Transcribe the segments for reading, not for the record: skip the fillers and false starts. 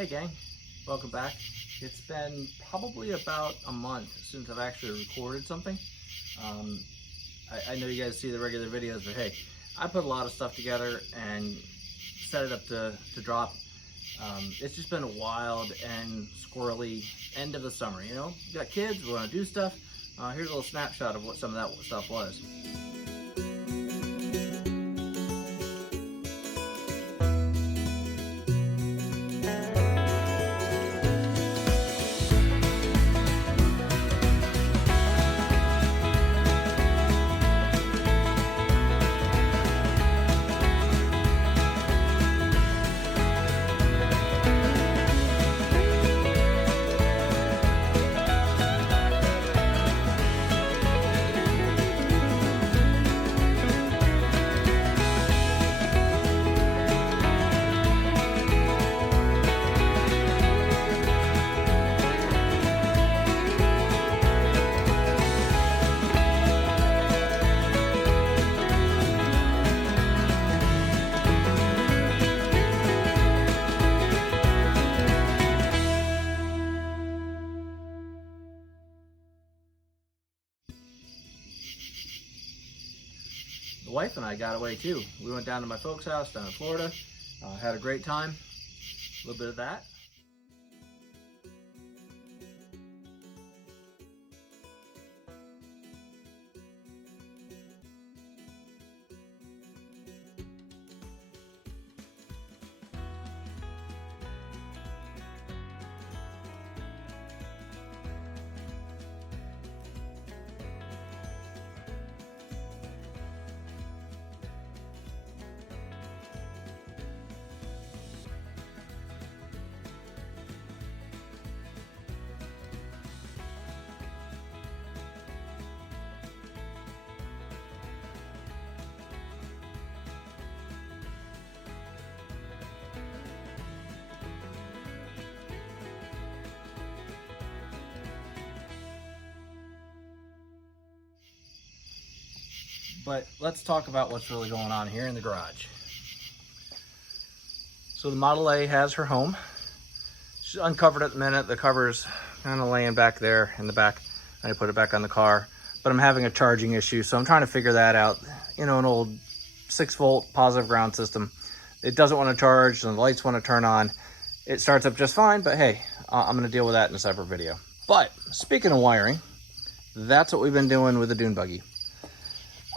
Hey gang, welcome back. It's been probably about a month since I've actually recorded something. I know you guys see the regular videos, but hey, I put a lot of stuff together and set it up to drop. It's just been a wild and squirrely end of the summer, you know? You got kids, we want to do stuff. Here's a little snapshot of what some of that stuff was. The wife and I got away too. We went down to my folks' house down in Florida, had a great time, a little bit of that. But let's talk about what's really going on here in the garage. So the Model A has her home. She's uncovered at the minute. The cover's kind of laying back there in the back. I put it back on the car, but I'm having a charging issue. So I'm trying to figure that out. You know, an old 6-volt positive ground system. It doesn't want to charge and the lights want to turn on. It starts up just fine, but hey, I'm going to deal with that in a separate video. But speaking of wiring, that's what we've been doing with the Dune Buggy.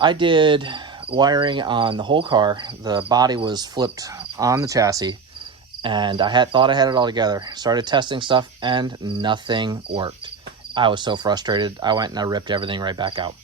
I did wiring on the whole car. The body was flipped on the chassis and I thought I had it all together. Started testing stuff and nothing worked. I was so frustrated. I went and I ripped everything right back out.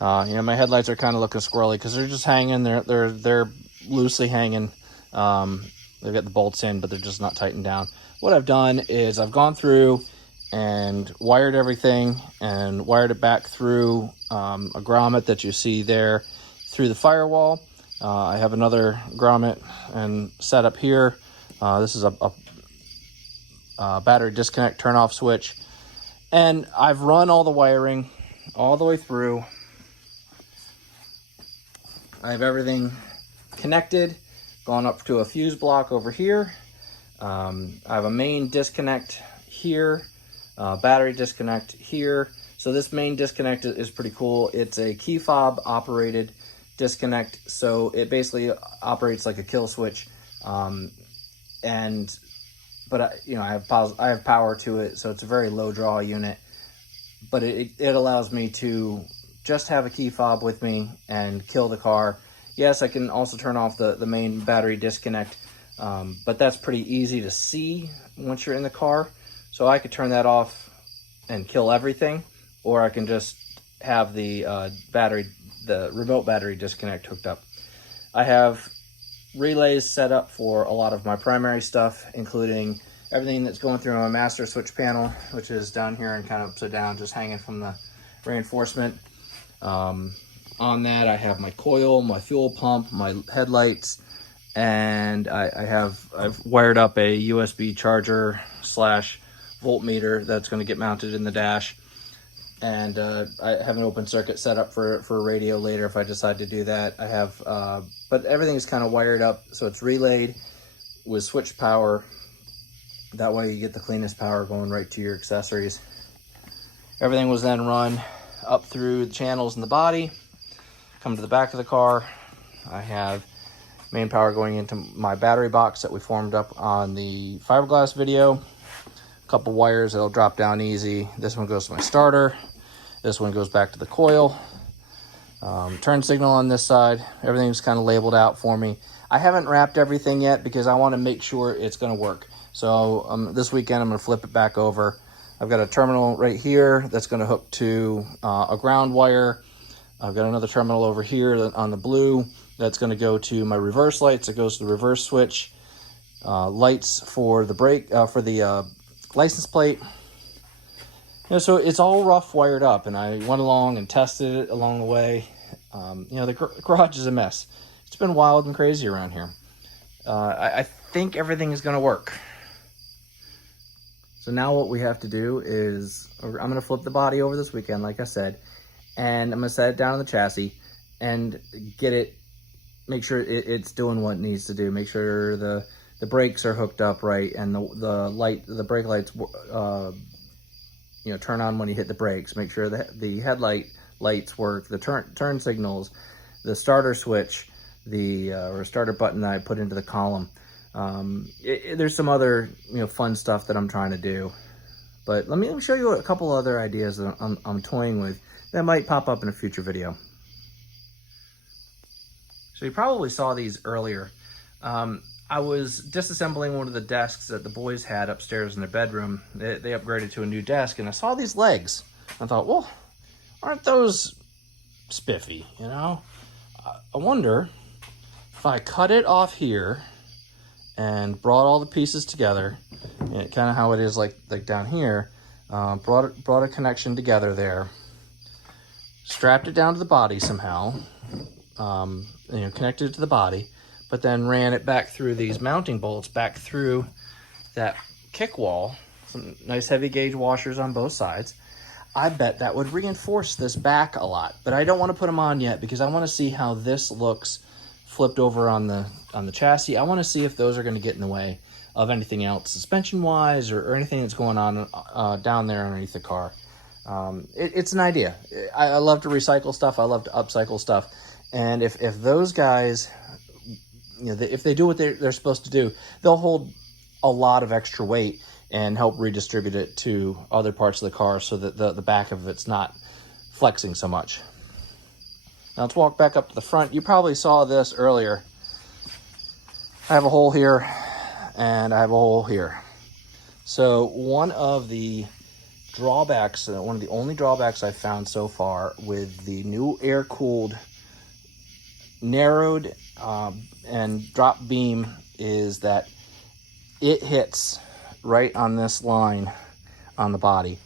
You know, my headlights are kind of looking squirrely because they're just hanging. They're loosely hanging. They've got the bolts in, but they're just not tightened down. What I've done is I've gone through and wired everything and wired it back through a grommet that you see there through the firewall. I have another grommet and set up here. This is a battery disconnect turn off switch. And I've run all the wiring all the way through. I have everything connected, gone up to a fuse block over here. I have a main disconnect here. Battery disconnect here. So this main disconnect is pretty cool. It's a key fob operated disconnect. So it basically operates like a kill switch. But you know, I have power to it. So it's a very low draw unit, but it allows me to just have a key fob with me and kill the car. Yes, I can also turn off the main battery disconnect. But that's pretty easy to see once you're in the car. So I could turn that off and kill everything, or I can just have the remote battery disconnect hooked up. I have relays set up for a lot of my primary stuff, including everything that's going through my master switch panel, which is down here and kind of upside down, just hanging from the reinforcement. On that, I have my coil, my fuel pump, my headlights, and I've wired up a USB charger / voltmeter that's going to get mounted in the dash, and I have an open circuit set up for a radio later if I decide to do that. I have but everything is kind of wired up, so it's relayed with switch power That way you get the cleanest power going right to your accessories. Everything was then run up through the channels in the body, come to the back of the car. I have main power going into my battery box that we formed up on the fiberglass video. A couple wires that'll drop down easy. This one goes to my starter. This one goes back to the coil. Turn signal on this side. Everything's kind of labeled out for me. I haven't wrapped everything yet because I want to make sure it's going to work. So this weekend I'm going to flip it back over. I've got a terminal right here that's going to hook to a ground wire. I've got another terminal over here on the blue that's going to go to my reverse lights. It goes to the reverse switch. Lights for the brake, for the license plate. You know, so it's all rough wired up, and I went along and tested it along the way. You know, the garage is a mess. It's been wild and crazy around here. I think everything is going to work. So now what we have to do is, I'm going to flip the body over this weekend, like I said, and I'm going to set it down on the chassis and get it, make sure it's doing what it needs to do. Make sure the brakes are hooked up right, and the brake lights you know, turn on when you hit the brakes. Make sure that the headlight lights work, the turn signals, the starter switch, or starter button that I put into the column. There's some other, you know, fun stuff that I'm trying to do, but let me show you a couple other ideas that I'm toying with that might pop up in a future video. So you probably saw these earlier. I was disassembling one of the desks that the boys had upstairs in their bedroom. They upgraded to a new desk, and I saw these legs. I thought, well, aren't those spiffy, you know? I wonder if I cut it off here and brought all the pieces together, kind of how it is like down here, brought a connection together there, strapped it down to the body somehow, you know, connected it to the body, but then ran it back through these mounting bolts, back through that kick wall, some nice heavy gauge washers on both sides. I bet that would reinforce this back a lot, but I don't want to put them on yet because I want to see how this looks flipped over on the chassis. I want to see if those are going to get in the way of anything else suspension wise or anything that's going on down there underneath the car. It's an idea. I love to recycle stuff. I love to upcycle stuff. And if those guys, you know, if they do what they're supposed to do, they'll hold a lot of extra weight and help redistribute it to other parts of the car so that the back of it's not flexing so much. Now let's walk back up to the front. You probably saw this earlier. I have a hole here and I have a hole here. So one of the drawbacks, one of the only drawbacks I've found so far with the new air-cooled narrowed and drop beam is that it hits right on this line on the body.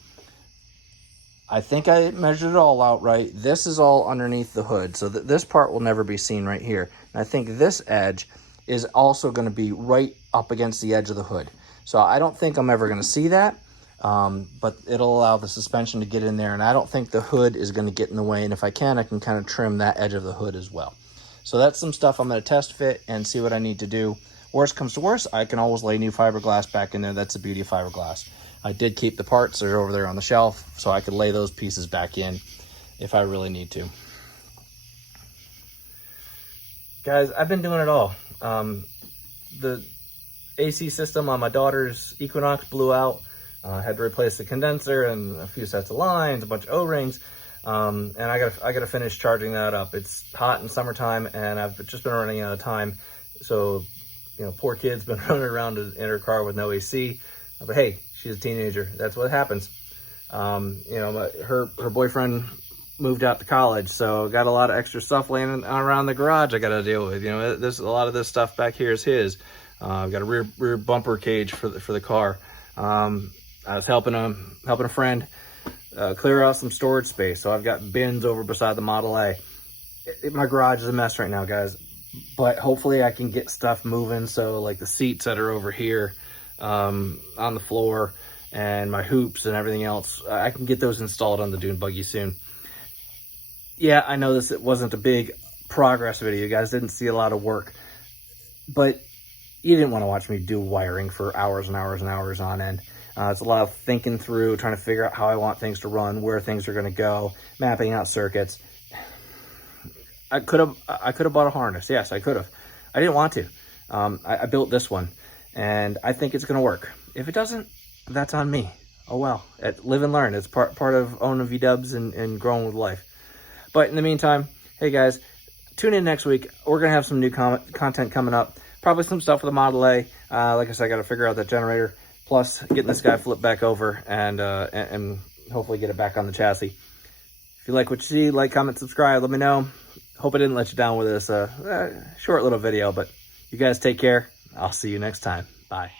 I think I measured it all out right. This is all underneath the hood, so that this part will never be seen right here. And I think this edge is also going to be right up against the edge of the hood. So I don't think I'm ever going to see that, but it'll allow the suspension to get in there, and I don't think the hood is going to get in the way. And if I can kind of trim that edge of the hood as well. So that's some stuff I'm going to test fit and see what I need to do. Worst comes to worst, I can always lay new fiberglass back in there. That's the beauty of fiberglass. I did keep the parts. They're over there on the shelf, so I could lay those pieces back in if I really need to. Guys, I've been doing it all. The AC system on my daughter's Equinox blew out. I had to replace the condenser and a few sets of lines, a bunch of O-rings. And I gotta finish charging that up. It's hot in summertime, and I've just been running out of time. So, you know, poor kid's been running around in her car with no AC. But hey, she's a teenager. That's what happens. You know, her boyfriend moved out to college, so got a lot of extra stuff laying around the garage I got to deal with. You know, there's a lot of this stuff back here is his. I've got a rear bumper cage for the car. I was helping a friend clear out some storage space, so I've got bins over beside the Model A. My garage is a mess right now, guys, but hopefully I can get stuff moving. So like the seats that are over here on the floor and my hoops and everything else, I can get those installed on the Dune Buggy soon. Yeah, I know it wasn't a big progress video. You guys didn't see a lot of work, but you didn't want to watch me do wiring for hours and hours and hours on end. It's a lot of thinking through, trying to figure out how I want things to run, where things are going to go, mapping out circuits. I could have bought a harness. Yes, I could have. I didn't want to. I built this one, and I think it's going to work. If it doesn't, that's on me. Oh well. Live and learn. It's part of owning V-dubs and growing with life. But in the meantime, hey guys, tune in next week. We're going to have some new content coming up. Probably some stuff with the Model A. Like I said, I got to figure out that generator. Plus, getting this guy flipped back over and hopefully get it back on the chassis. If you like what you see, like, comment, subscribe. Let me know. Hope I didn't let you down with this short little video. But you guys take care. I'll see you next time. Bye.